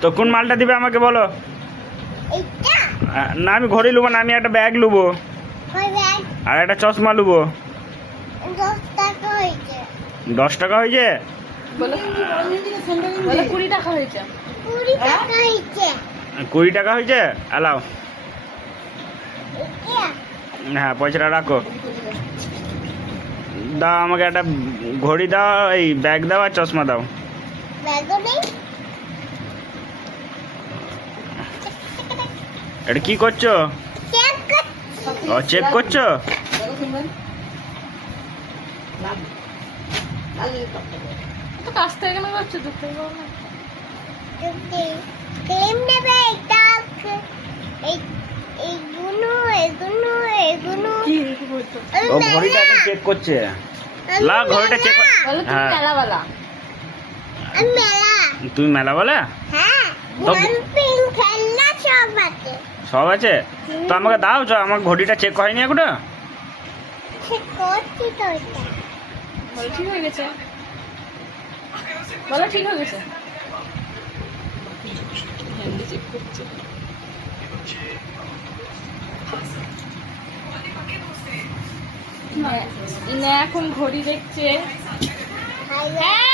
তো কোন মালটা দিবে আমাকে বলো। না আমি ঘড়ি নেবো না, আমি একটা ব্যাগ নেবো আর একটা চশমা নেবো। 10 টাকা হয়েছে? 20 টাকা হয়েছে। 20 টাকা হয়েছে? অ্যালাও। হ্যাঁ পয়সাটা রাখো। দাও আমাকে একটা ঘড়ি দাও, এই ব্যাগ দাও আর চশমা দাও। এটা কি করছো? ও চেক করছো? কাছ থেকে কেন করছো? দূর থেকে করো না। ও ঘড়িটা এখন চেক করছে। লা ঘড়িটা চেক। বলো তুমি হ্যাঁ। মেলাওয়ালা। তুমি মেলাওয়ালা? তো সব আছে তো আমাকে দাও, আমার ঘড়িটা চেক হয়নি এখনো। বলো ঠিক হয়ে গেছে। বলো ঠিক হয়ে গেছে। চেক করছে ইনা এখন ঘড়ি দেখছে। হ্যাঁ